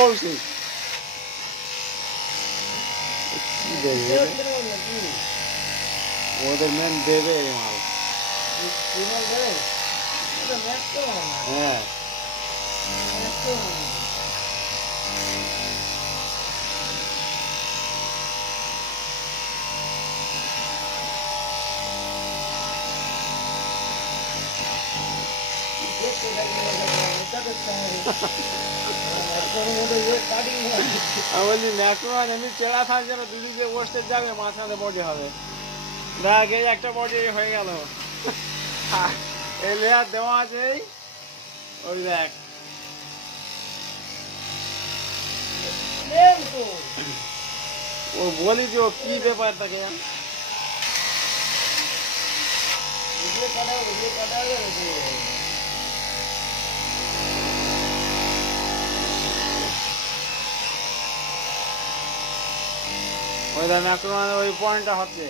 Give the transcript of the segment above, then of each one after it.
কলসি ওদের মেন দেবে মাল। হ্যাঁ আমি বলছি ম্যাক্রোমান এমনি চেড়া থাকছে না, দুদিকে বসতে যাবে মাঝখানে বডি হবে। দেখ এই একটা বডি হয়ে গেল, এই লেয়ার দেওয়া আছে। ওই দেখ ও বলি যে ও কি ব্যাপার তাকে ওই দেখ ম্যাক্রোমান ওই পয়েন্টটা হচ্ছে।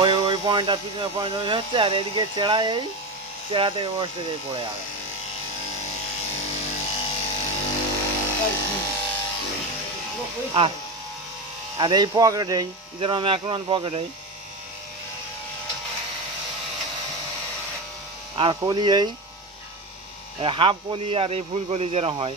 ওই ওই পয়েন্টটা পিছনে পয়েন্ট হচ্ছে, আর এদিকে চেড়া এই চেড়া থেকে বসতে দিয়ে পড়ে যাবে। আর এই পকেটেই যেরকম ম্যাক্রোমান পকেটেই, আর কলি এই হাফ কলি আর এই ফুল কলি যেরকম হয়